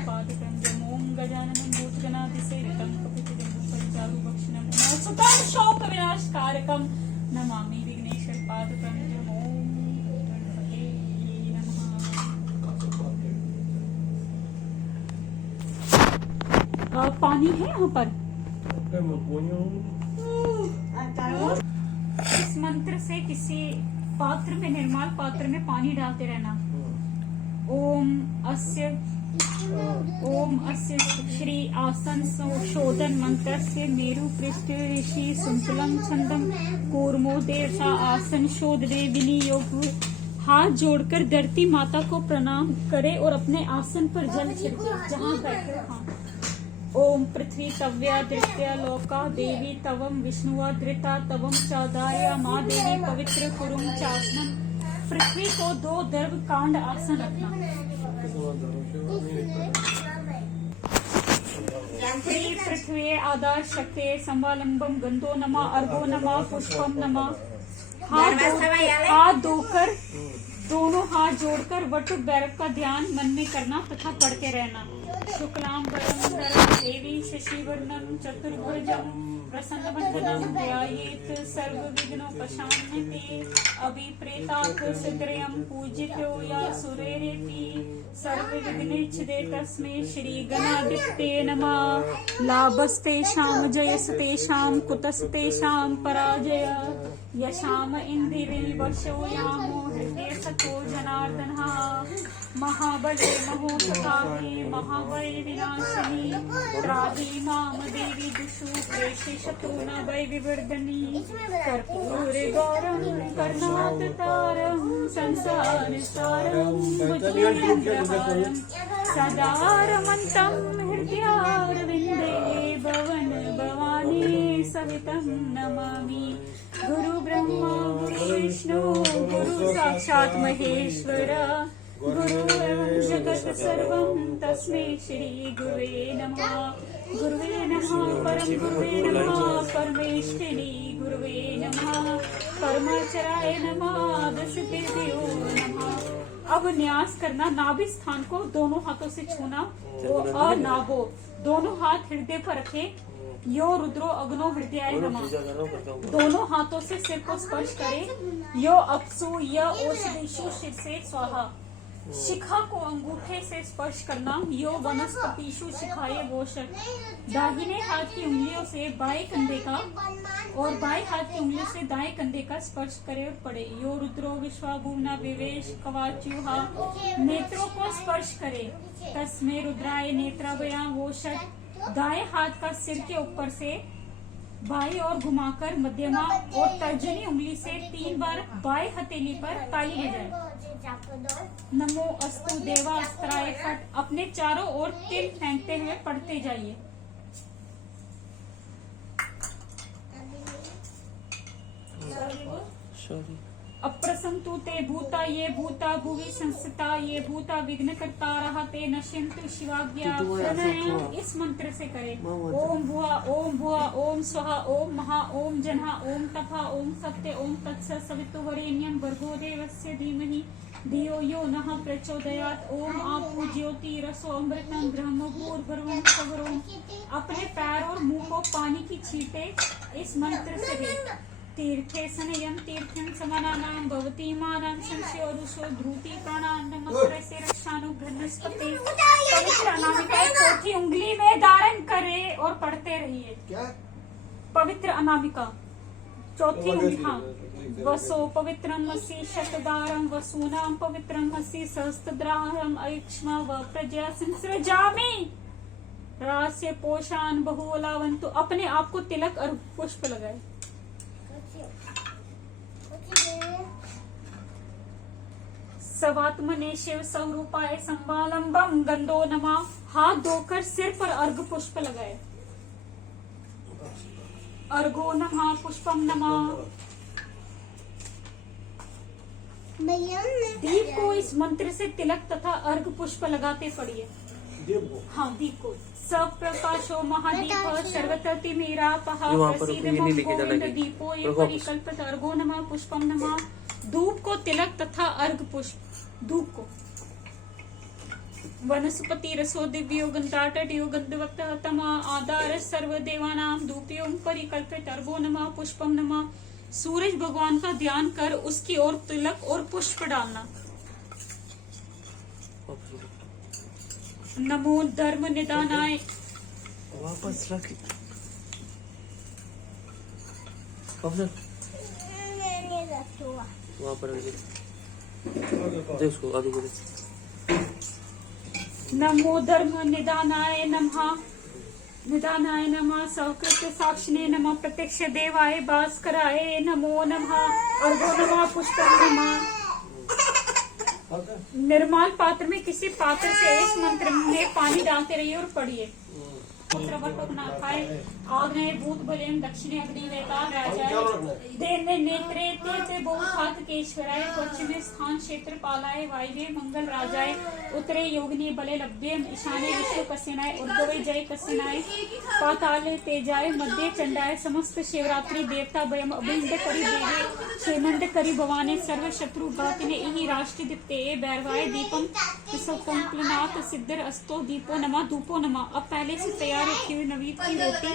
पादकंजम ओम गजाननं भूतगणाधिसेवितं कपितजम्बूफलचारुभक्षणं सुतं शोकविनाशकारकं नमामि विघ्नेश्वर पादकंजम ओम गणपते नमः। पानी है यहाँ पर। इस मंत्र से किसी पात्र में, निर्मल पात्र में पानी डालते रहना। ओम अस्य श्री आसन शोधन मंत्र से मेरु पृष्ठ ऋषि संतुलम छंदम कूर्मो देवता आसन शोध रे विनियोग। हाथ जोड़कर धरती माता को प्रणाम करे और अपने आसन पर जल छिड़के जहाँ बैठे। हाँ। ओम पृथ्वी तव्या धृत्या लोका देवी तवम विष्णुवा धृता तवम चादाया माँ देवी पवित्र कुरुम चासनम। पृथ्वी को 2 दर्भ कांड आसन रखना। पृथ्वी आधार शक्ति संवालंबम गंधो नमा अर्घो नमा पुष्पम नमा। हाथ धोकर दोनों हाथ जोड़कर वटुक बैरक का ध्यान मन में करना तथा पढ़ते रहना। शुक्लां वरदं देवी शशिवर्णं चतुर्भुजं प्रसन्नवदनं ध्यायेत् सर्वविघ्नोपशान्तये। अभिप्रेतात् सिद्धिर्यं पूजितो या सुरेरेति सर्वविघ्नच्छिदे तस्मै श्रीगणाधिपते नमः। लाभस्तेषां जयस्तेषां कुतस्तेषां पराजय यशाम इंद्रिर्वशो यामो हृदय सतो जनार्दनः। महाबले महोपताये महावै विनाशिनी त्राहि माम देवी दुषु प्रेषि शत्रुन वै विवर्धनी। कर्पूरे गौरं कर्णावतारं संसारसारं भुजगेन्द्रहारं सदा रमन्तं हृदयारविन्दे भवन भवानी सहितं नमामि। गुरु ब्रह्मा गुरु विष्णु गुरु साक्षात् महेश्वर गुरु एवं जगत सर्वं तस्मै श्री गुरुवे नमः। गुरुवे नमः परम गुरुवे नमः परमेश्वरी गुरुवे नमः परमाचराय नमः दशदेव्यो नमः। अब न्यास करना। नाभि स्थान को दोनों हाथों से छूना। अनाभो दोनों हाथ हृदय पर रखे। यो रुद्रो अग्नो हृदयाय नमः। दोनों हाथों से सिर को स्पर्श करे। यो अपसु य ओषधीषु शिर से स्वाहा। शिखा को अंगूठे से स्पर्श करना। यो वनस्पतिषु शिखाए वोषक। दाहिने हाथ की उंगलियों से बाएं कंधे का और बाएं हाथ की उंगलियों से दाएं कंधे का स्पर्श करे और पड़े। यो रुद्रो विश्वाभुवना विवेश कवाच्युहा। नेत्रों को स्पर्श करे। तस्मै रुद्राय नेत्राभया वोषक। दाएं हाथ का सिर के ऊपर से बाईं ओर घुमाकर मध्यमा और तर्जनी उंगली से 3 बार बाएं हथेली पर ताली बजाए। नमो अस्तु देवास्त्राय फट। अपने चारों ओर तिल फेंकते हुए पढ़ते जाइए। अप्रसन्तु ते भूता ये भूता भुवि संस्थिता ये भूता विघ्न करता रहा ते नश्यन्तु शिवाज्ञा। प्राणायाम इस मंत्र से करें। ओम भुआ ओम स्वाहा ओम महा ओम जन्हा ओम तपा ओम सत्य ओम तत्सत् सवितुर्वरेण्यं भर्गो देवस्य धीमहि धियो यो नः प्रचोदयात्। ओम आपो ज्योतिरसो अमृतं ब्रह्म भूर्भुवः स्वः। अपने पैर और मुंह को पानी की छींटे इस मंत्र से दे। तीर्थे सनयं तीर्थं समानानां भवति मानां संशयोरुषो ध्रुति प्राणान्नमत्र से रक्षानुघ्नस्पते। पवित्र अनामिका चौथी उंगली में धारण करे और पढ़ते रहिए। पवित्र अनामिका चौथी उंगली। हाँ। वसो पवित्रम अस्ति शतदारं वसूनां पवित्रम अस्ति सहस्त्रदारं अयक्ष्मा व प्रजा संसृजामि रास्य पोषान बहुलावंतु। अपने आप को तिलक और पुष्प लगाए। सवात्मने शिव स्वरूपाय संवालंबम गंधो नमः। हाथ धोकर सिर पर अर्घ पुष्प लगाए। अर्घो नमः पुष्पम नमः। दीप को इस मंत्र से तिलक तथा अर्घ पुष्प लगाते पढ़िए। हाँ दीप को। सब प्रकाशो महादीप सर्वतिमिरापः प्रसीद दीपो ये परिकल्पित। अर्घो नमः पुष्पम नमः। धूप को तिलक तथा अर्घ पुष्प। धूप को वनस्पति रसो दिव्यो गंधाटयो गंधवत्तः तमा आधार सर्व देवानां धूप्यों परिकल्पित अर्घो नमः पुष्पम नमः। सूरज भगवान का ध्यान कर उसकी ओर तिलक और पुष्प डालना। नमो धर्म निदानाय वापस रख वहाँ पर दे उसको अभी को दे। नमो धर्म निदानाय नमः सहकृत साक्षिणे नमः प्रत्यक्ष देवाय भास्कराय नमो नमः अर्घो नमः पुष्पम नमः। निर्माल पात्र में किसी पात्र से इस मंत्र में पानी डालते रहिए और पढ़िए। आग्नेय भूत बलेम दक्षिणे अग्नि वेताल राजाय देने नेत्रे ते बहुखात केश्वराय पश्चिमे स्थान क्षेत्र पालाय वायव्ये मंगल राजाय उत्तरे योगिनी बले लभ्यम ईशाने विष्णु कसेनाय उद्गवे जय कसेनाय पाताले तेजाय मध्य चंडाय समस्त शिवरात्रि देवता भयम अभिंद करी देवे क्षेमंद करी भवाने सर्व शत्रु घातिने इहि राष्ट्र दीप्ते बैरवाय दीपम संकल्पनात् सिद्धर अस्तो दीपो नमः धूपो नमः। अब पहले से तैयार रखी हुई नवीन की रोटी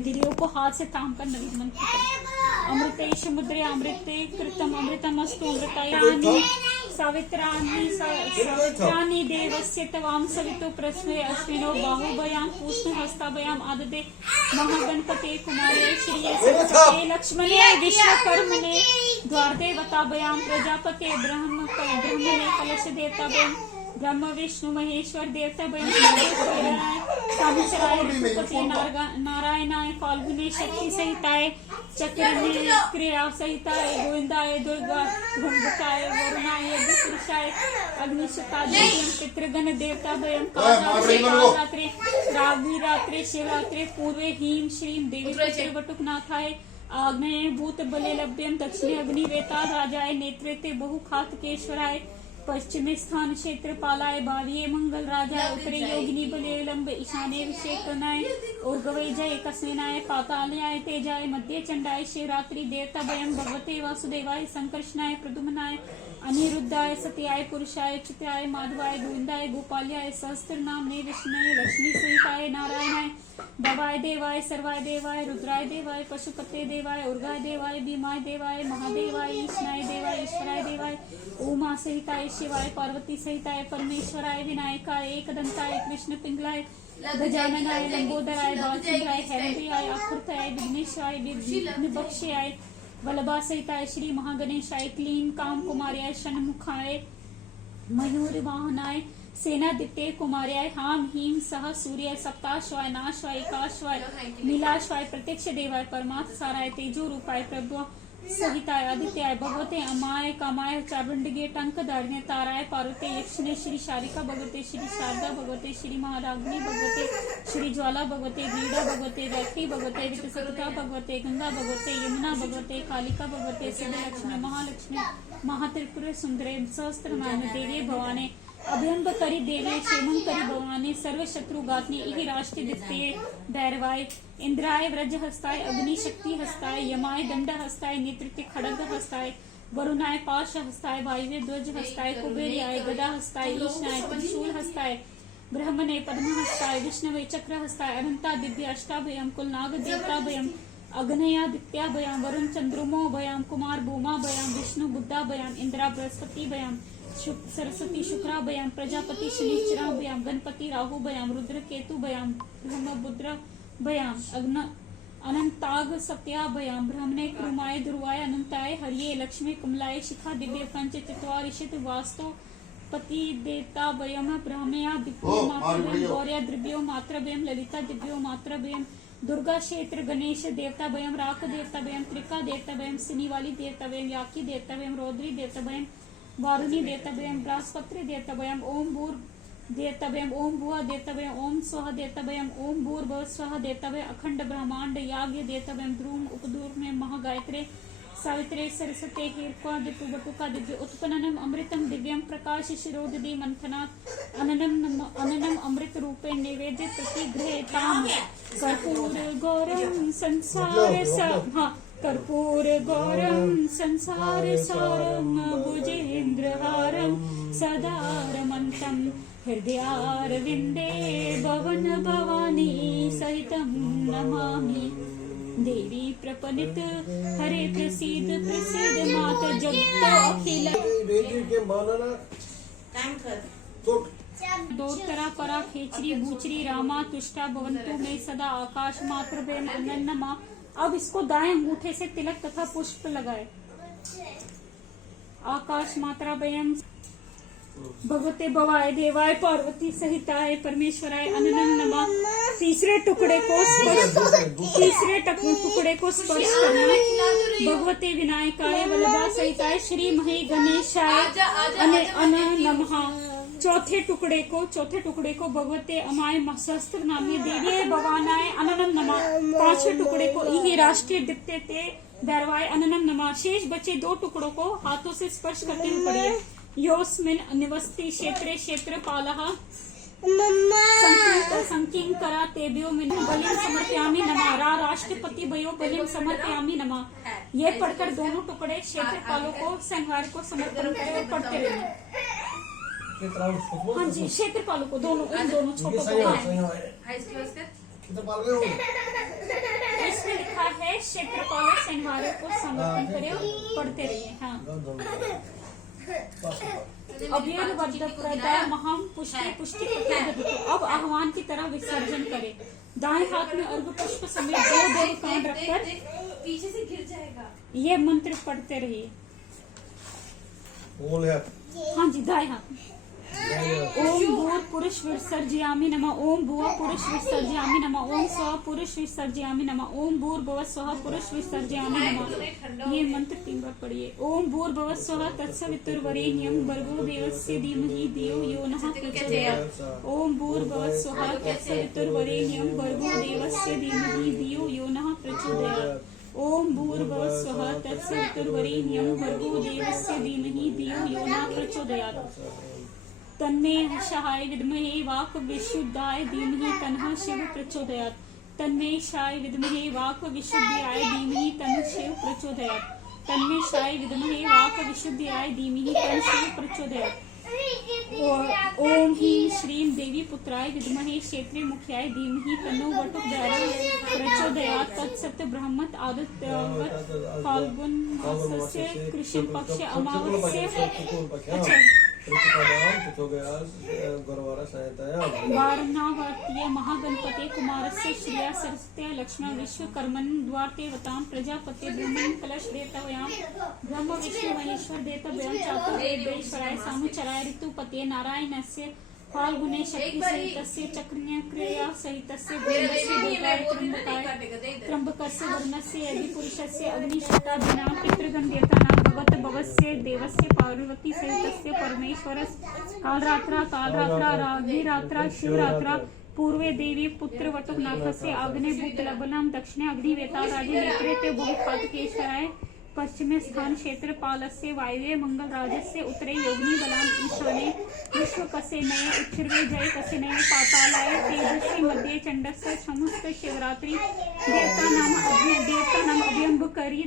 दिरियों को हाथ से ताम कर नवीन मंत्र करें। अमृतेश मुद्रे अमृते कृतम अमृतम अस्तु अमृतायानि सावित्राणि देवस्य तवाम सवितो प्रस्वे अश्विनो बाहुभयां पूष्ण हस्ताभयां आददे महागणपते कुमारे श्री सरस्वते लक्ष्मणे विश्वकर्मणे द्वारदेवताभयां प्रजापते ब्रह्मणे कलश देवताभयां ब्रह्म विष्णु महेश्वर देवता सामुचराय ऋतुपति नारायणाय फाल्गुने शक्ति सहिताय चक्र क्रिया सहिताय गोविंदाय दुर्गा धुंधकाय वरुणाय पुरुषाय अग्निशताय पितृगण देवता भयं कालरात्रि रावि रात्रि शिवरात्रि पूर्वे हीम श्रीम देवी वटुकनाथाय आग्नेय भूत बले लभ्यम दक्षिणे अग्नि वेताल राजाय नेत्रे बहुखात केश्वराय पश्चिमी स्थान क्षेत्र पालाय भाविये मंगल राजा उत्तरे योगिनी बले लंब ईशाने विषेकनाय और गवै जय कसेनाय पातालयाय तेजाय मध्य चंडाय शिवरात्रि देवता भयं भगवते वासुदेवाय संकर्षणाय प्रद्युम्नाय अनिरुद्धाय सत्याय पुरुषाय चित्याय माधवाय गोविंदाय गोपाल्याय सहस्त्र नामने विष्णुय लक्ष्मी सहिताय नारायणाय भवाय देवाय सर्वाय देवाय रुद्राय देवाय पशुपते देवाय उर्गाय देवाय भीमाय देवाय महादेवाय ईशनाय देवाय ईश्वराय देवाय उमा सहिताय शिवाय पार्वती सहिताय परमेश्वराय विनायकाय एकदंताय कृष्ण पिंगलाय गजाननाय लंबोदराय बालचंद्राय हैरंबियाय आकृताय विघ्नेशाय विघ्नबक्षयाय वल्लभा सहिताय श्री महागणेशाय क्लीं काम कुमार्याय षण्मुखाय मयूर वाहनाय सेनादित्य कुमार्याय हाम हीम सह सूर्य सप्ताश्वाय नाश्वाय एकाश्वाय नीलाश्वाय प्रत्यक्ष देवाय परमात्म साराय तेजो रूपाय प्रभु सहिताय आदित्याय भगवते अमाय कामाय चारुंडगे टंकधारिणे ताराय पार्वते यक्षिणे श्री शारिका भगवते श्री शारदा भगवते श्री महाराग्नि भगवते श्री ज्वाला भगवते गीड़ा भगवते वैठी भगवते वितसुता भगवते गंगा भगवते यमुना भगवते कालिका भगवते सिद्धलक्ष्मी महालक्ष्मी महात्रिपुर सुंदरे सहस्त्र नाम देवी भवाने अभ्यंग करी देवे क्षेमं करी भवानी सर्व शत्रु घातनी इहि राष्ट्र दित्ते भैरवाय इंद्राय व्रज हस्ताय अग्नि शक्ति हस्ताय यमाय दंड हस्ताय नेतृत्व खड़ग हस्ताय वरुणाय पाश हस्ताय वायव्य ध्वज हस्ताय कुबेरियाय गदा हस्ताय ईशनाय त्रिशूल हस्ताय ब्रह्मणे पद्म हस्ताय विष्णवे चक्र हस्ताय अनंता दिव्य अष्टाभयं कुलनाग देवताभयं अग्नयादित्याभयं वरुण चंद्रमोभयं कुमार भूमाभयं विष्णु बुद्धाभयं इंद्रा बृहस्पतिभयं सरस्वती शुक्राभयं प्रजापति शनिश्चराभयं गणपति राहुभयं रुद्र केतुभयं ब्रह्मबुद्र भयं अग्न अनंताग सत्याभयं ब्रह्मणे कुमाय ध्रुवाय अनंताय हरिये लक्ष्मी कमलाय शिखा दिव्य पंच चत्वारिशत वास्तो पति देवता भयम ब्रह्मया दिव्यो मात्रभयं गौर्य द्रव्यो मात्रभयं ललिता दिव्यो मात्रभयं दुर्गा क्षेत्र गणेश देवता भयं राक देवता भयं त्रिका देवता भयं सिनीवाली देवता भयं याकी देवता भयं रौद्री देवता भयं वारुणी देवताभयं बृहस्पति देवताभयं ओम भूर देवताभयं ओम भुआ देवताभयं ओम स्वः देवताभयं ओम भूर्भुवः स्वः देवताभयं अखंड ब्रह्मांड याज्ञ देवताभयं ध्रुव उपदूर में महागायत्रे सावित्रे सरस्वते हीर्का दिव्य बटुका दिव्य उत्पन्नम अमृतम दिव्यं प्रकाश शिरोदधि मंथनात् अननम अमृत रूपे निवेद्य प्रतिगृहेताम कर्पूर गौरम संसार कर्पूर गौरम संसार सारम भुजेन्द्रहारम सदा रमन्तं हृदयारविन्दे भवन भवानी सहितं नमामि देवी प्रपन्नित हरे प्रसीद प्रसीद मात जगत अखिल दोत्तरा परा खेचरी भूचरी रामा तुष्टा भवन्तु में सदा आकाश मात्र बेन अनन्नमा। अब इसको दाएं अंगूठे से तिलक तथा पुष्प लगाए। आकाश मात्रा बयम भगवते भवाय देवाय पार्वती सहिताय परमेश्वराय अनन्त नमः। तीसरे टुकड़े को स्पर्श करना। भगवते विनायकाय वल्लभा सहिताय श्री महे गणेशाय अनन्त नमः। चौथे टुकड़े को भगवते अमाय सहस्त्र नामी देवी भवानाय अनन्त नमः। पांचवें टुकड़े को इहि राष्ट्रीय दित्ते ते भैरवाय अनन्त नमः। शेष बचे 2 टुकड़ों को हाथों से स्पर्श करते हुए पढ़िए। योस्मिन निवसति क्षेत्रे क्षेत्रपालः संकिंकरा तेभ्यो मिन बलिं समर्पयामि नमः। राष्ट्रपति भयो बलिं समर्पयामि नमः। ये पढ़कर दोनों टुकड़े क्षेत्रपालों को संहार को समर्पण करे और पढ़ते रहे। हाँ जी, क्षेत्रपालों को दोनों छोटों को। इसमें लिखा है क्षेत्रपालों संहारों को समर्पण करे और पढ़ते रहिए। हाँ, महाम पुष्टि। अब आह्वान की तरह विसर्जन करे। दाएं हाथ में अर्घ पुष्प समेत 2 कांड रखकर पीछे से गिर जाएगा। ये मंत्र पढ़ते रहिए। हाँ जी, दाएं हाथ। ओम भूर पुरुष विसर्जयामि नमः। ओम भुवः पुरुष विसर्जयामि नमः। ओम स्वः पुरुष विसर्जयामि नमः। ओम भूर्भुवः स्वः पुरुष विसर्जयामि नमः। ये मंत्र 3 बार पढ़िए। ओम भूर्भुवः स्वः तत्सवितुर्वरेण्यं भर्गो देवस्य धीमहि धियो यो नः प्रचोदयात्। ओम भूर्भुवः स्वः तत्सवितुर्वरेण्यं भर्गो देवस्य धीमहि धियो यो नः प्रचोदयात्। ओम भूर्भुवः स्वः तत्सवितुर्वरेण्यं भर्गो देवस्य धीमहि धियो यो नः प्रचोदयात्। तन्मे शाय विद्महे वाक विशुद्धाय धीमहि तन्नः शिव प्रचोदयात्। तन्मे शाय विद्महे वाक विशुद्धाय धीमहि तन्नः शिव प्रचोदयात्। तन्मे शाय विद्महे वाक विशुद्धाय धीमहि तन्नः शिव प्रचोदयात्। ओम ह्रीं श्रीं देवी पुत्राय विद्महे क्षेत्रे मुख्याय धीमहि तन्नो वटुक प्रचोदयात्। तत्सत्य ब्रह्मत् आदित्यवत् फाल्गुन मासस्य कृष्ण पक्ष अमावस्या। वारणावर्तीय महागणपते कुमारस्य श्रिया सरस्वत्या लक्ष्म्या विश्वकर्मन् द्वारते वतां प्रजापते ब्रह्मन् कलशदेतवयां ब्रह्म विष्णु महेश्वर देतव्यं चातुर्वेदेश्वराय सानुचराय ऋतुपते नारायणस्य फाल्गुने शक्ति सहितस्य चक्रण्य क्रिया सहितस्य त्र्यंबकस्य वर्णस्य यदि पुरुषस्य अग्निशक्तादीनां पितृगन्ध्यतानां भगवत भवस्य देवस्य पार्वती सहितस्य परमेश्वरस्य कालरात्रा रात्रा शिवरात्रा पूर्वे देवी पुत्र वटुकनाथस्य आग्ने भूतलबनां दक्षिणे अग्निवेता राजनेत्रे ते बहुपातकेश्वराय पश्चिमे स्थान क्षेत्रपालस्य वायव्ये मंगलराजस्य उत्तरे योगिनी बलाम ईशाने विश्वकसे नये उच्छिर्वे जय कसे नये पातालाय तेजस्वी मध्ये चंडस्य समस्त शिवरात्रि देवता नाम अभ्यंबकरी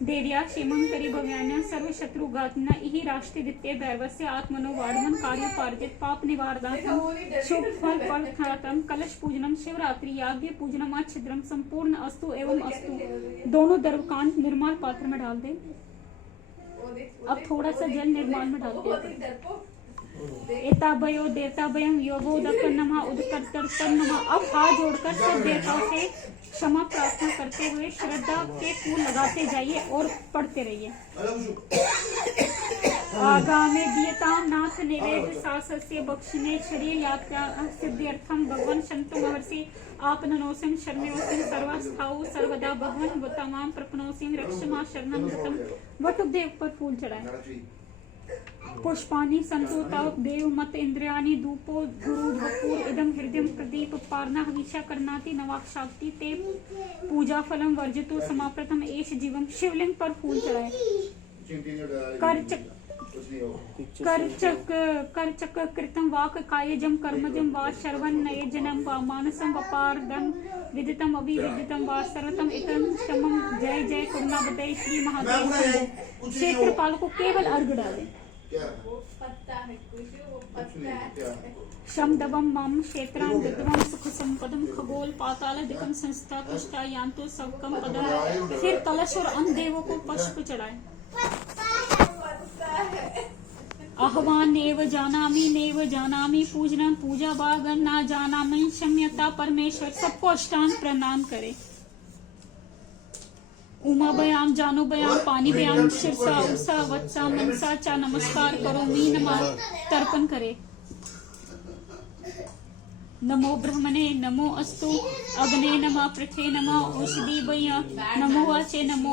देव्या क्षेमंकरी भव्यान्या सर्व शत्रुघातना इहि राष्ट्रदित्ये भैरवस्य आत्मनो वाडमन कार्योपार्जित पाप निवारणार्थम शुभ फल फलर्थार्थम कलश पूजनम शिवरात्रि याज्ञ पूजनम अच्छिद्रम संपूर्ण अस्तु एवं अस्तु। दोनों द्रवकांड निर्माल पात्र में डाल दे। अब थोड़ा सा जल निर्माल में डाल दे। एताभयो देवताभयं योगोदक नमः उदकर्तर्तन नमः। अब हाथ जोड़कर सब देवताओं से क्षमा प्रार्थना करते हुए श्रद्धा के फूल लगाते जाइए और पढ़ते रहिए। आगामे दीयतां नाथ निवेद सासस्य बक्षिणे शरीर यात्रा सिद्ध्यर्थम भगवान शंतु महर्षि आपननोसिं शरणयोसिं सर्वस्थाऊ सर्वदा भगवान तमाम प्रपनोसिं रक्षमा शरणं गतम। वटुकदेव पर फूल चढ़ाए। पुष्पाणि संतोता देव मत इंद्रियाणि धूपो गुरु धूपूर इदम हृदय प्रदीप पारना हविषा करनाति नवाक्षाक्ति ते पूजा फलम वर्जितो समाप्रतम एष जीवम। शिवलिंग पर फूल चढ़ाए। करचक कृतम वाक कायजम कर्मजम वा श्रवण नयजनम वा मानसम वपारदम विदितम अविविदितम वा सर्वतम इतम शमम। जय जय करुणाबदय श्री महादेव। क्षेत्रपाल को केवल अर्घ डाले। शम दबम मम क्षेत्रां विद्वम सुख संपदम खगोल पाताल दिकम संस्था तुष्टा यान्तु सबकम पदम। फिर कलश और अन्य देवों को पुष्प चढ़ाए। आह्वान नेव जानामि पूजनम पूजा बागन ना जानामि क्षम्यता परमेश्वर। सबको अष्टांग प्रणाम करे। उमा बयाम जानो बयाम पानी बयाम शिरसा उषा वत्सा मनसा चा नमस्कार करो मी नमा तर्पण करे। नमो ब्रह्मणे नमो अस्तु अग्ने नमः पृथ्वे नमः औषधि बय नमो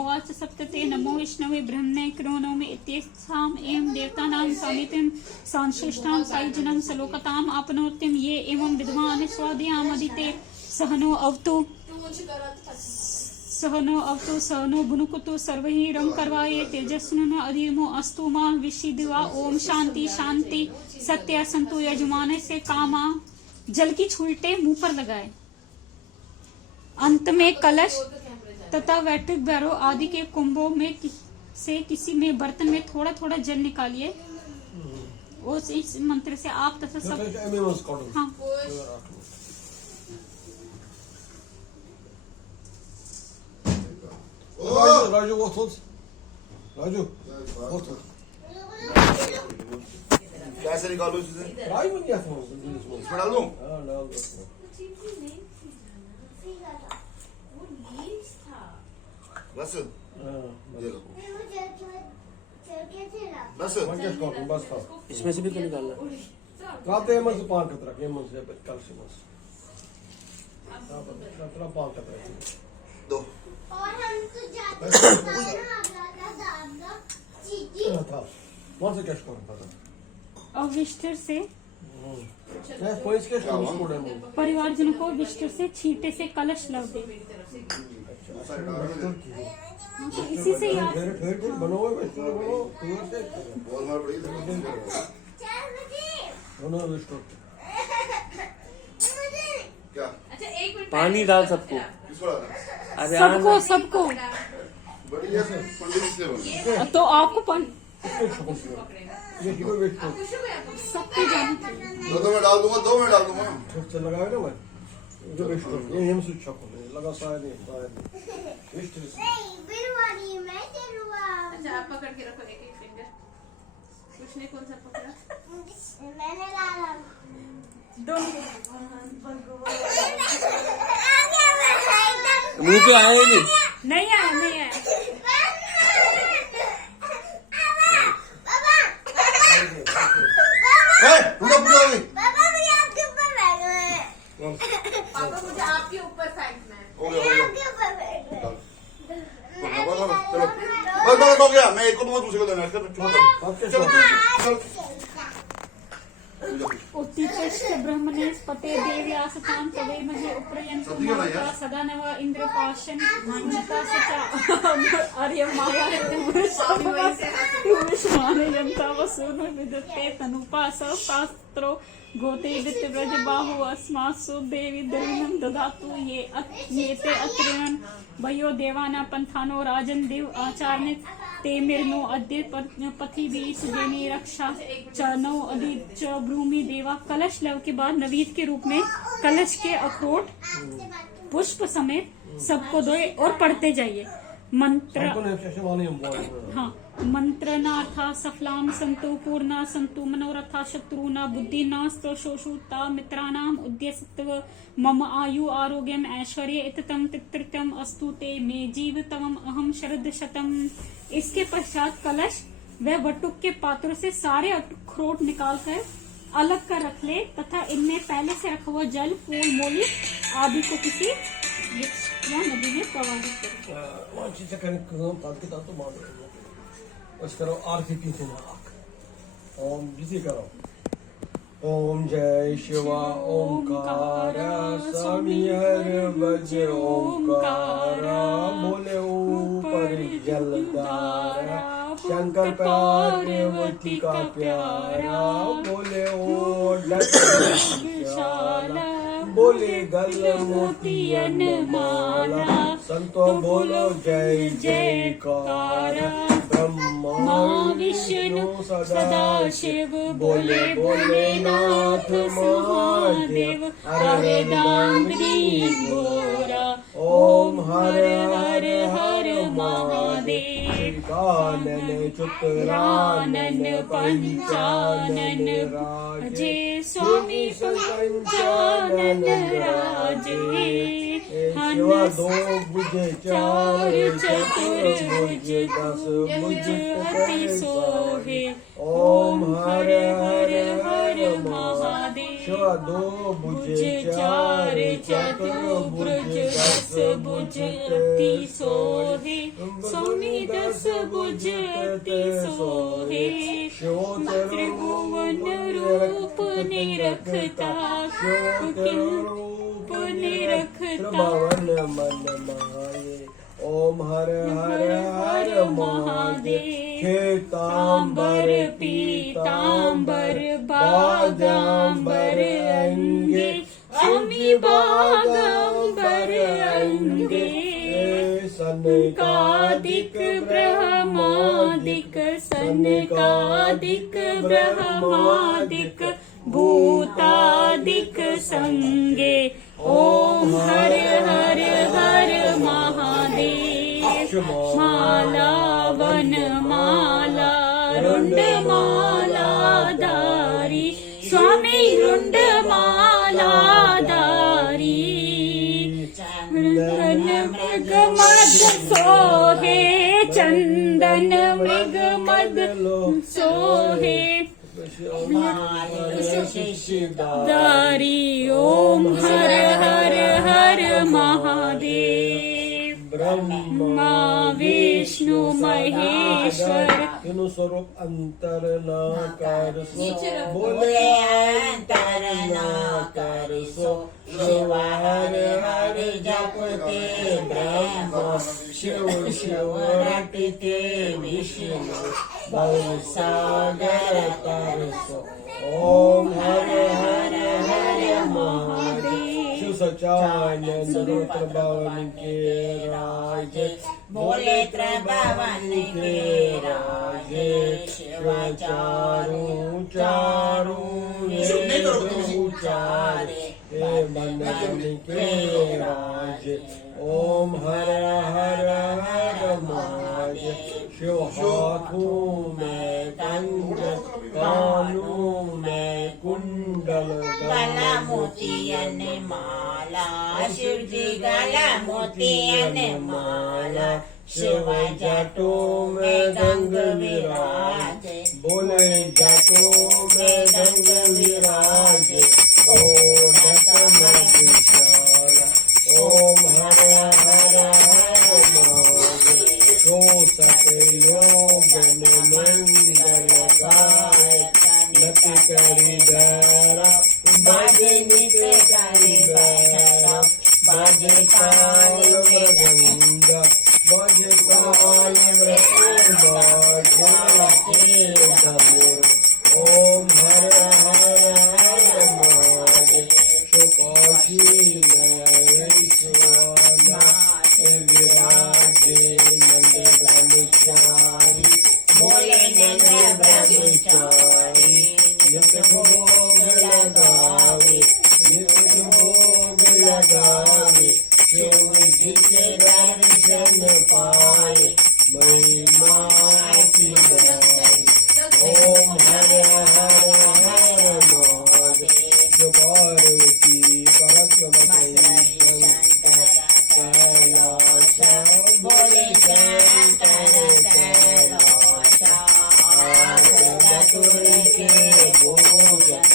वाच सप्तते नमो विष्णवे ब्रह्मणे क्रोनोमि इत्येषाम् एवं देवतानां सामित्यं सांश्रेष्ठां सायुजनं सलोकताम् आपनोत्यं ये एवं विद्वान् स्वाध्यायामदिते सहनो अवतु सहनो भुनुकुतु सर्वैः रं करवाये तेजस्विनो अधिमो अस्तु मा विषिद्वा। ओम शांति शांति। सत्य संतु यजमान से कामा। जल की छूटे मुंह पर लगाए। अंत में कलश तथा वैठक भैरव आदि के कुंभों में से किसी में बर्तन में थोड़ा थोड़ा जल निकालिए। और इस मंत्र से आप तथा सब हाँ राजू otur. कैसे निकालो इसे? राई में क्या था इसमें डाल दूं? हाँ डाल दो। बस ये लो बस बस था इसमें से भी तो निकालना। रात में से पान कतरा के मन से कल से बस कतरा पान कतरा दो और हम तो जाते था कौन से कैश कौन पता अविष्टर से कोई कैश कौन स्टूडेंट परिवारजनों को विष्टर से छींटे से कलश लव दे। इसी से याद फिर बनो विष्टर बनो फिर से बॉल मार पड़ी बनो विष्टर क्या? अच्छा एक मिनट पानी डाल सबको। किसको डालना? अरे सबको बढ़िया से पंडित से बोलो तो आपको ये क्यों वेट कर सबको जाना चाहिए। दो में डाल दूंगा ठीक से लगाए ना मैं जो वेट कर ये हम स्विच छको लगा शायद नहीं वेस्ट अच्छा आप पकड़ के रखो एक एक फिंगर। कुछ ने कौन सा पकड़ा? मैंने डाला मुंह पे आया ही नहीं आया पूरा पूरा हो गई पापा मुझे आपके ऊपर फेंकना है। हो गया चलो बस हो गया। मैं एक को दूंगा दूसरे को देना चलो उत्तिष्ठ ब्रह्मणे पते देव्यासतां तवे महे उप्रयन्तु माता सदा नव इंद्रपाशन मान्यता सचा आर्य माया विश्वाने जनता वसून विदते तनुपास शास्त्रो गोते वित्त व्रज बाहु अस्मासु देवी दरिणं ददातु ये ते अत्रिणं भयो देवाना पंथानो राजन देव आचार्य ते मिर्नो अद्य पथि बीस देने रक्षा च नौ अदि च भूमि देवा। कलश लव के बाद नवीद के रूप में कलश के अखरोट पुष्प समेत सबको दो और पढ़ते जाइए। मंत्र हाँ मंत्रनाथा सफलाम संतु पूर्णा संतु मनोरथा शत्रुना बुद्धिनास्तो शोषुता मित्राणाम उद्यसत्व मम आयु आरोग्यम ऐश्वर्य इततम तित्रतम अस्तु ते मे जीवितम अहम शरद शतम। इसके पश्चात कलश व वटुक के पात्रों से सारे अखरोट निकालकर अलग कर रख ले तथा इनमें पहले से रखा हुआ जल फूल मोली आदि को किसी या नदी में प्रवाहित करो आरती की ओम जिसे करो ओम जय शिवा ओंकार समीर वज ओंकार बोले ऊपर जलदारा शंकर पार्वती का प्यारा बोले ओ विशाल बोले गल मोतियन माला, संतो बोलो जय जयकार। ब्रह्मा विष्णु सदा शिव, बोले भोलेनाथ महादेव। हरदांगी घोरा, ओम हर हर हर महादेव। कानन चतुरानन पंचानन राजे, स्वामी पंचानन राजे। शिवा दो भुज चार चतुर्भुज, दस भुज अति सोहे। ओम हर हर हर महादेव। शिवा दो भुज चार चतुर्भुज, दस भुज अति सोहे। स्वामी दस भुज अति सोहे। त्रिभुवन रूप निरखता, रूप निरखता। मन माये, ओम हर हर हर महादेव। श्वेतांबर पीतांबर बागांबर अंगे, स्वामी बागांबर अंगे। सनकादिक ब्रह्मादिक, सनकादिक ब्रह्मादिक, भूतादिक संगे। ओम हर हर हर महादेव। माला वन माला, रुंड माला धारी, स्वामी रुंड माला धारी। चंदन मृग मद सोहे, चंदन मृग मद सोहे। दारी, ओम हर हर हर महादेव। ब्रह्मा विष्णु महेश्वर, तीनों स्वरूप अंतर न कर सो। बोले अंतर न कर सो। शिव हर हर जपते ब्रह्म, शिव शिव रटते विष्णु। भवसागर तरसो, ओम हर हर हर महादेव। शिव सचानन रूप भवन के राजे, बोले त्रिभुवन के राजे। शिव चारू चारू चारे, मनन के राजे। ओम हर हर हर महादेव। शिव हाथों में कंज, कानों में कुंडल, गला मोतियन माला। शिव जी गला मोतियन माला, शिव जटों में गंग विराजे। बोले जटों में गंग विराजे। ओ जट में विशाला, ओम हर हर हर महादेव। जो सके योगन मंगल गाय, नत करी बैरा, बाजे नित करी बैरा। बाजे काल मृदंगा, बाजे काल मृदंगा, बाजे डमरू। ओम हर हर हर महादेव। सुकाशी नैश्वरा, विराजे नंद ब्रह्मचारी। बोले नंद ब्रह्मचारी, नित्य भोग लगावे, नित्य भोग लगावे। शिव जी के दर्शन पाए, महिमा की गाए। ओम हर हर हर महादेव। पार्वती परब्रह्म कैलाश, बोले शंकर कैलाश। दतुर के भोजन,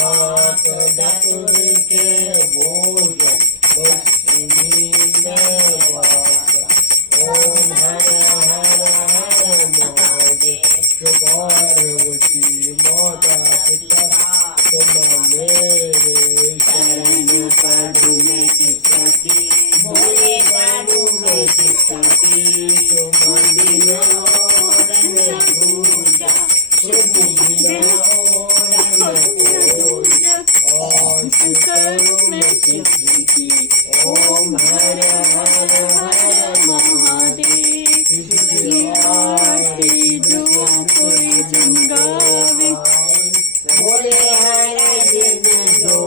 आप दतुर के भोजन, बस्ती में वास। ओम हर हर हर महादेव। पार्वती माता पिता, तुम मेरे शरण पड़ने की सती। बोले पाडू में सती तुम बिना रन पूजा, शुभ बिना रन पूजा। आज करो मैं शिव जी की। ओम हर हर हर महादेव की आरती जो कोई जन गावे, बोले हर दिन जो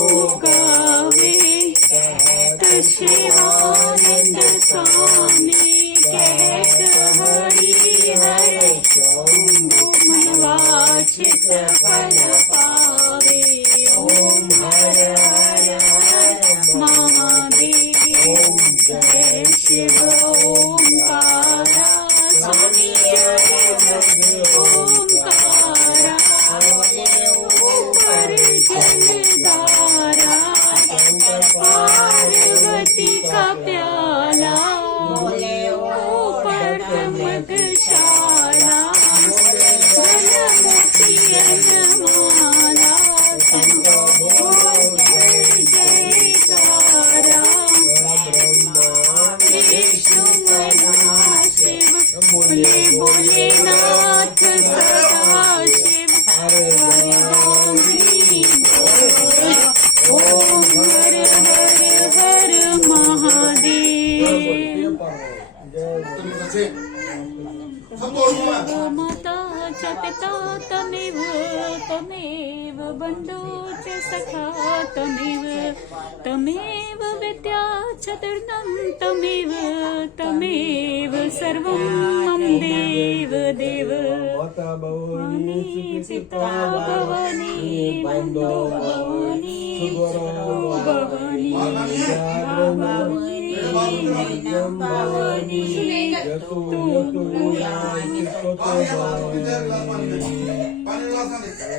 गावे कहत शिवानंद स्वामी, कहत हरि हर शंभु मन वांछित फल पावे। ओम हर हर हर महादेव, जय शिव ओंकारा स्वामी ओंकारा, ऊपर जलधारा पार्वती का प्याला, ऊपर मधुशाला जलमोती अलमाला, जय जयकारा विष्णु महा शिव, बोले भोलेनाथ सदा शिव, हरिनाम ओम हर हर हर महादेव। सब तोड़ दूं मैं। माता च पिता तमेव, तमेव बन्धु च सखा तमेव, तमेव विद्या च तृणं तमेव, तमेव सर्वं मम देव देव। माता भवानी पिता भवानी बन्धु भवानी भवानी भवानी यतु यतु यानि पानी ग्लास में दे।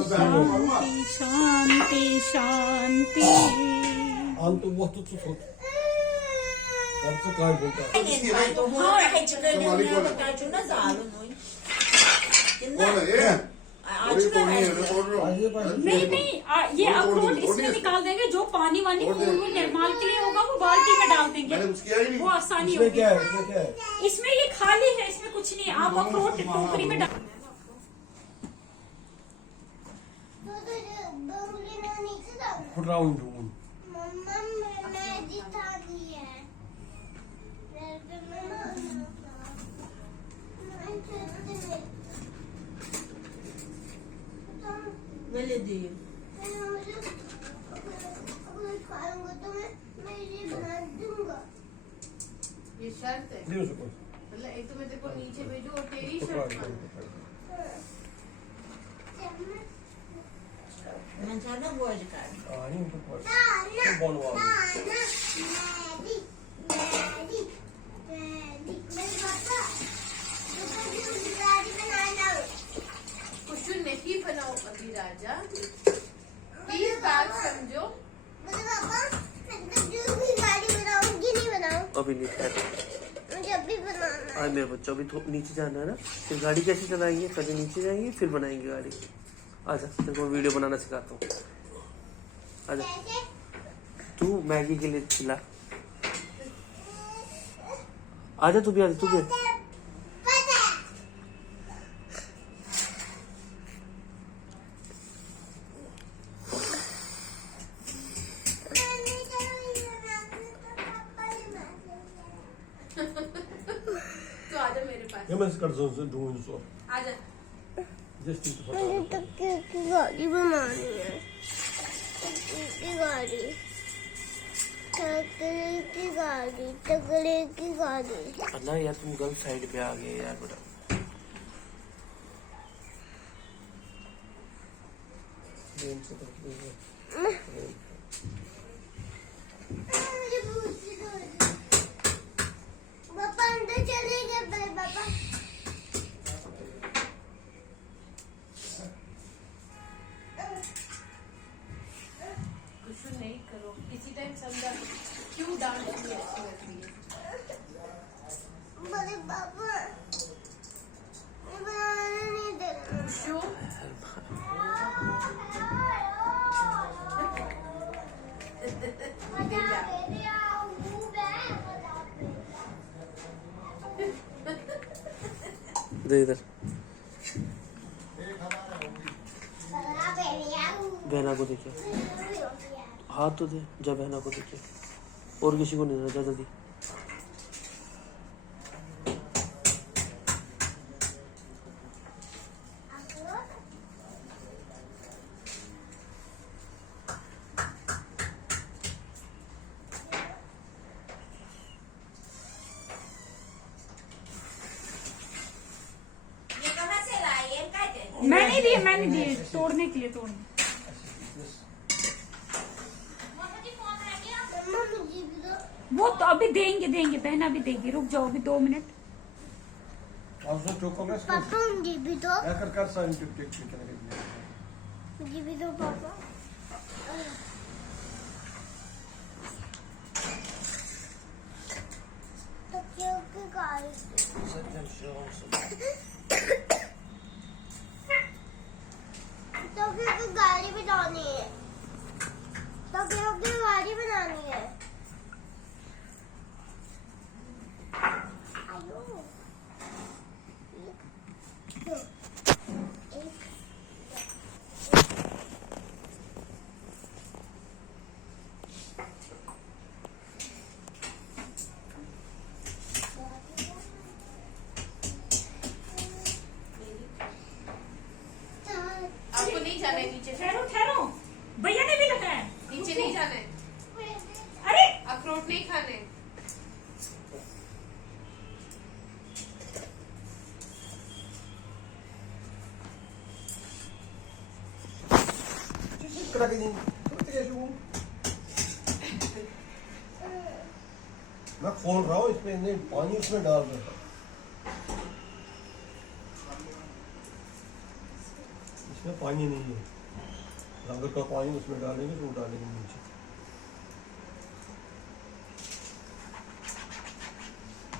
शांति शांति शांति। अंत वस्तु तो काय बोलता कौन है ये? और ये तो नहीं है, तोड़ रहा हूँ। नहीं नहीं ये अखरोट इसमें निकाल देंगे, जो पानी वानी निर्माल के लिए होगा वो बाल्टी में डाल देंगे, मैंने कुछ किया ही नहीं। वो आसानी इसमें होगी। क्या है, इसमें क्या है? इसमें ये खाली है, इसमें कुछ नहीं है, आप अखरोट टोकरी में डाल। फुट राउंड ढूंढ मम्मा मैं जिता दी है। बोले दी खाऊंगा तो मैं ये बना दूंगा। ये शर्त है, दे उसको मतलब एक तो मैं तेरे को नीचे भेजू और तेरी पकड़ा शर्त मान। मंचाना बोझ कर आ नहीं तो पकड़ तो बनवा कुछ नहीं बनाओ अभी राजा, प्लीज बात समझो। अभी नहीं खैर। मुझे अभी बनाना आज मेरे बच्चों अभी नीचे जाना है ना, फिर गाड़ी कैसे चलाएंगे? पहले नीचे जाएंगे फिर बनाएंगे गाड़ी। आजा तेरे को वीडियो बनाना सिखाता हूँ। आजा है। तू मैगी के लिए चिल्ला। आजा तू भी, आजा तू भी। तो आजा मेरे पास, ये मैं कर ढूंढ सो आजा। जस्ट मुझे टक्के की गाड़ी बनानी है। टक्के की गाड़ी, टकले की गाड़ी, टकले की गाड़ी। अल्लाह यार तुम गलत साइड पे आ गए यार बेटा। मुझे भूख सी लग रही है। पापा अंदर चले गए पहले पापा। कुछ नहीं करो, किसी टाइम समझा क्यों डांट रही है ऐसी लग रही है। बड़े पापा ये बनाने नहीं दे रहे। शो दे इधर बहना को देखिए। हाथ तो दे, जा बहना को देखे, और किसी को नहीं देना, जा जल्दी। ये कहाँ से लाए? ये क्या थे? मैंने दिए तोड़ने के लिए, तोड़ने। मम्मा मुझे भी दो। वो तो अभी देंगे, बहना भी देगी, रुक जाओ अभी 2 minute. Az önce çok komers var. पापा मुझे भी दो। Ya kar sayın Türk tek tek. मुझे भी दो पापा। तो क्यों की गाड़ी? तो क्यों की गाड़ी बनानी है? तो क्यों की गाड़ी बनानी है? आयो। आपको नहीं जाना है नीचे से, ठहरो, भैया ने भी लगाया। नीचे नहीं जाना है, अरे अखरोट नहीं खाने। Kırak edin. Kırak edin. मैं खोल रहा हूँ इसमें, नहीं पानी उसमें डाल रहा था, इसमें पानी नहीं है, रंग का पानी उसमें डालेंगे तो डालेंगे नीचे।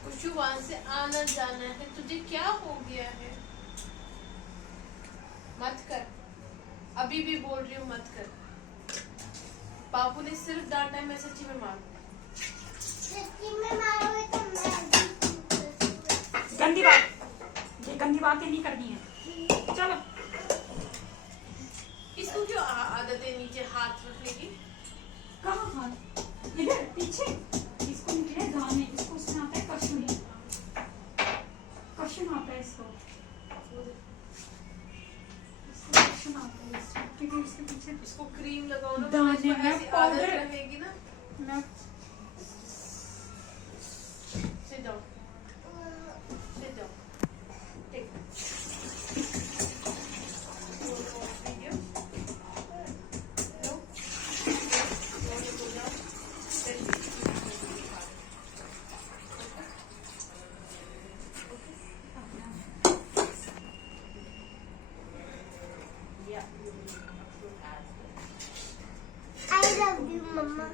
कुछ वहां से आना जाना है, तुझे क्या हो गया है? मत कर, अभी भी बोल रही हूँ मत कर। बाबू ने सिर्फ डांटा है, मैं सच्ची में मारूं। सच्ची में मारोगे तो मैं भी। गंदी बात, ये गंदी बातें नहीं करनी है। चलो इसको क्यों आदत है नीचे हाथ रखने की? कहाँ हाथ? इधर पीछे। इसको निकले गाने, इसको उसमें आता है कशुन आता है इसको कशुन आता है इसको, क्योंकि इसके पीछे इसको क्रीम लगाओ ना, तो दाने इसको में ऐसी आदत पाउडर। रहेगी ना। मैं Sit down. Sit down. Take. Video. No. You want to go down? Then yeah. I love you, Mama.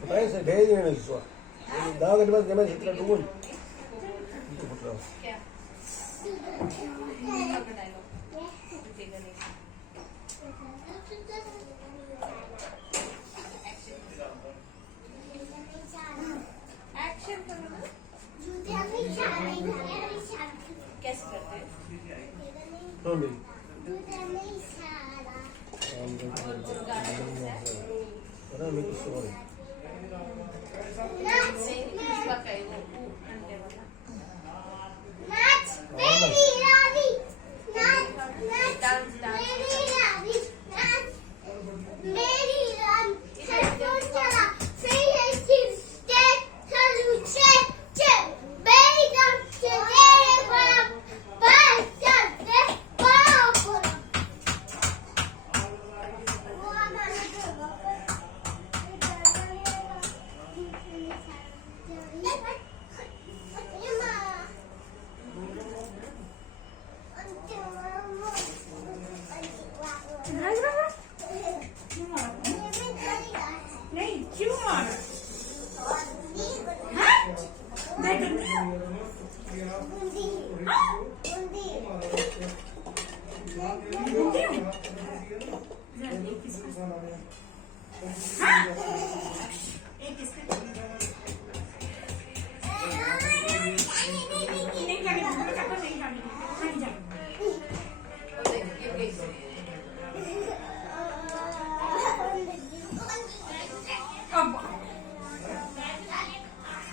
बताइए सर, भेज देना इसको। दाव के बाद जमा इतना डूबूं। क्या? एक्शन करो ना। कैसे करते हैं? हाँ नहीं। अरे मैं कुछ सोच रहा नहीं, पुष्पा का है वो अंडे वाला। Dance dance. Mama, मार हाँ? मैं डरती हूँ। बूंदी बूंदी डरती हूँ। जरा एक किसका? हाँ? एक किसका? नहीं करेगा, मेरे चक्कर नहीं काटेगी। नहीं जा। अब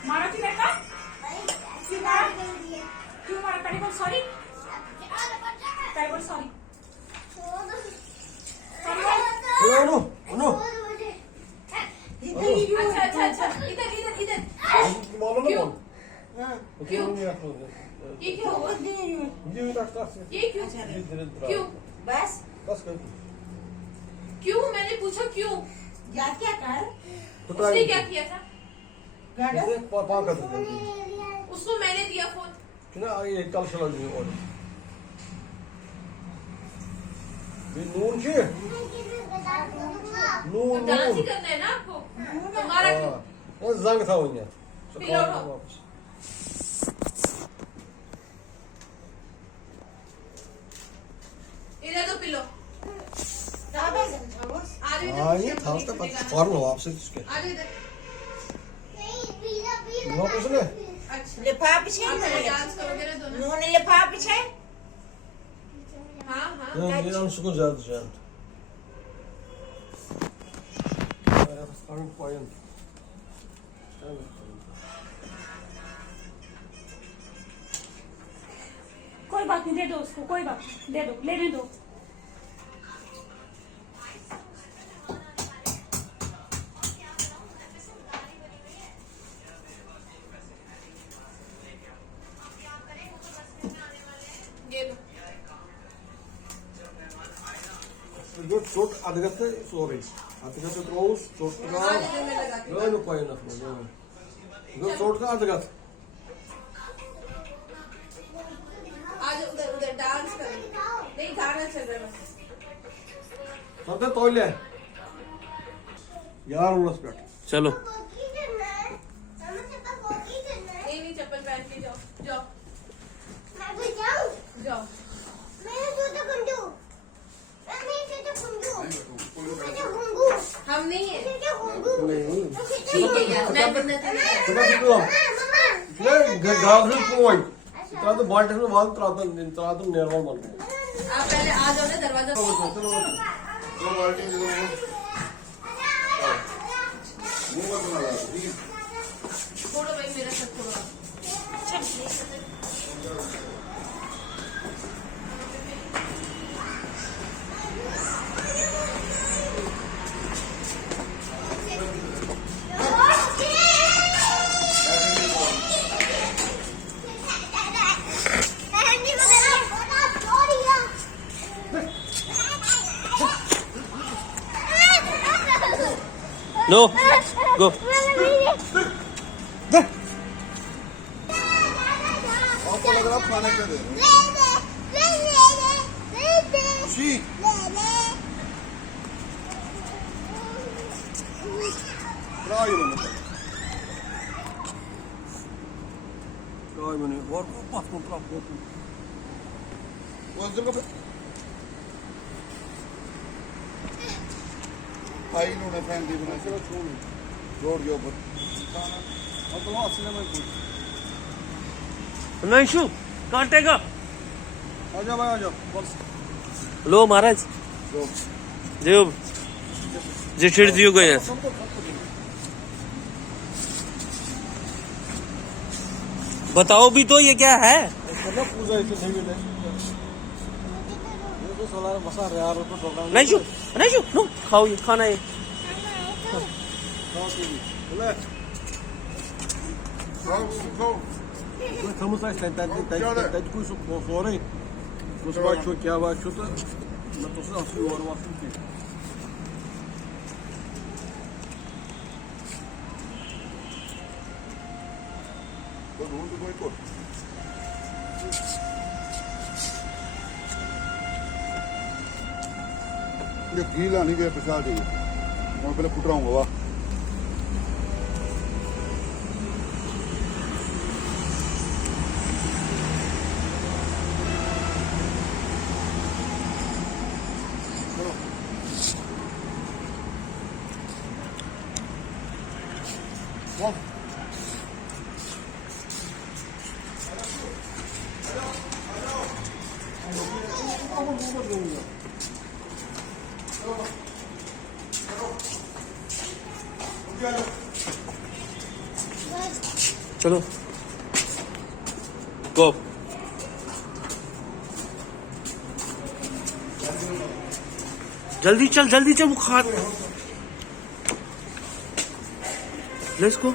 मारा क्यों बेटा? क्यों मारा? क्यों मारा? पहले बोल सॉरी। पहले बोल सॉरी। सॉरी बोल। अनु अनु अच्छा अच्छा अच्छा इधर इधर इधर मालूम ना कौन क्यों? नहीं आता ये क्यों हुआ? ये भी रखता है ये क्यों? क्यों? बस बस कर क्यों? मैंने पूछा क्यों? याद क्या कर उसने क्या किया था? इसे पा कर दे उसको मैंने दिया फोन। किना ये कल चला जी और ये नून के तो नून डांस ही नून करना है ना आपको? तुम्हारा क्यों? वो जंग था वो यहाँ पिलो उठाओ। इधर दो पिलो। आ जाओ इधर। हाँ ये था उसका फॉर्म हो आपसे इसके आ जाओ इधर। वापस ले अच्छा लिफाफ छे आप पहले डांस करोगे ना दोनों? नून लिफाफ छे हाँ हाँ ये अंशुको ज्यादा ज्यादा पॉइंट कोई बात नहीं, दे दो उसको, कोई बात नहीं, दे दो, लेने दो। ये लो। जो चोट अधगत सोरे अधगत त्रोस चोट का आज इधर मैं लगाती हूँ। नो पॉइंट जो चोट का अधगत आज उधर उधर डांस करेंगे। नहीं गाना चल रहा है बस। सबसे तोले यार उलस पेट चलो नहीं नहीं चप्पल पहन के जाओ जाओ जाओ। हम नहीं है। नहीं ठीक है यार मैं बनना था। सुबह निकलो ये गाल से पॉइंट इतना तो बॉल टेस्ट में वाल त्राता निर्मल बन गया आप पहले आ जाओ ना दरवाजा दो बाल्टी दे दो मुंह मत बना ठीक है छोड़ो भाई मेरा सब छोड़ो। नो गो आपको लग रहा खाने क्या दे खुशी ट्राई मैंने और पास में प्राप्त वो अंदर का भाई इन्होंने फैन दी बना के रोड के ऊपर अब तो असली में कुछ नंशु काटेगा। आजा भाई आजा बस लो महाराज देव जे छिड़ दियो गए हैं। बताओ भी तो ये क्या है? मतलब पूजा इसे नहीं मिले ये तो सोलर मसा यार तो प्रोग्राम नंशु नंशु नो खाओ ये खाना है। ले खाओ कोई समझता है तै कोई सो सोरे कुछ बात छो क्या बात छो तो न तो से असली और वास्तव के तो ढूंढ कोई को ये गीला नहीं गया पिछा दे मैं पहले फुट रहा हूँ बाबा चलो गो। जल्दी चल बुखार। Let's go.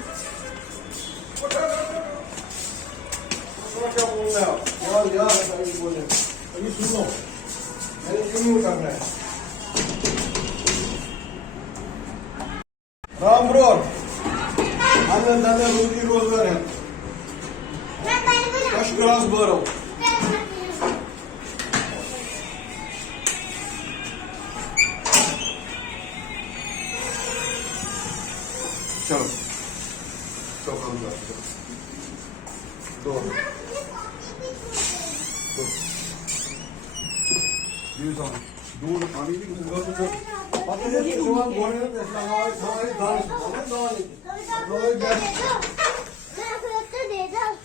क्या बोल रहे हो यार अभी बोले अभी सुनो मैंने क्यों करना है राम ब्रोर आनंद दादा रोजी रोजगार है मैं पानी को फर्स्ट क्लास भरो चलो चलो दो दूध पानी भी पता है कि सुबह बोल रहे थे हमारे दाल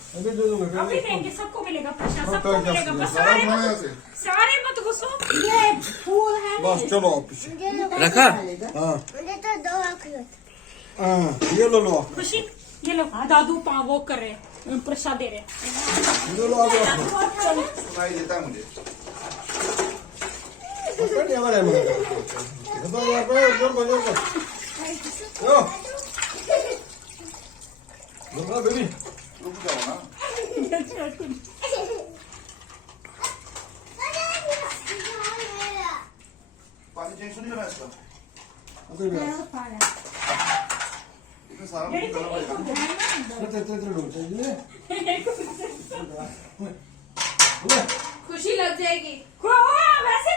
अभी दे दूंगा अभी देंगे, सबको मिलेगा प्रसाद, हाँ, सबको तो मिलेगा जब- प्रसाद। सारा खाना यहाँ से सारे मत घुसो। ये फूल है बस चलो आप पीछे रखा। हाँ मुझे तो दो आखिर हाँ ये लो लो खुशी ये लो, दादू वो कर रहे हैं, प्रसाद दे रहे हैं। ये लो आगे रखो सुनाई देता है मुझे पकड़ ये वाला मुझे तो यार पे जोर को यो बोला बेबी रुक जाओ ना पानी चेंज नहीं करना इसका अरे यार इसमें सारा कुछ करना पड़ेगा तेरे लोग चाहिए खुशी लग जाएगी। वैसे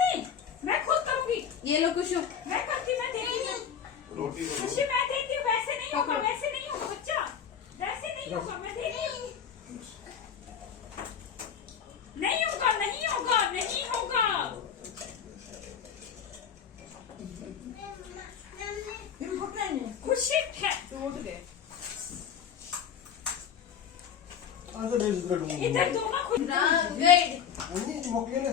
नहीं, मैं खुद करूंगी। ये लो खुशू। मैं करती, मैं देती हूँ। रोटी खुशी मैं देती हूँ, वैसे नहीं होगा बच्चा, वैसे नहीं होगा, मैं दे रही हूँ। नहीं होगा। खुशी है, टूट गए। आज ले इधर इधर दो ना खुद। राम गए। मोकले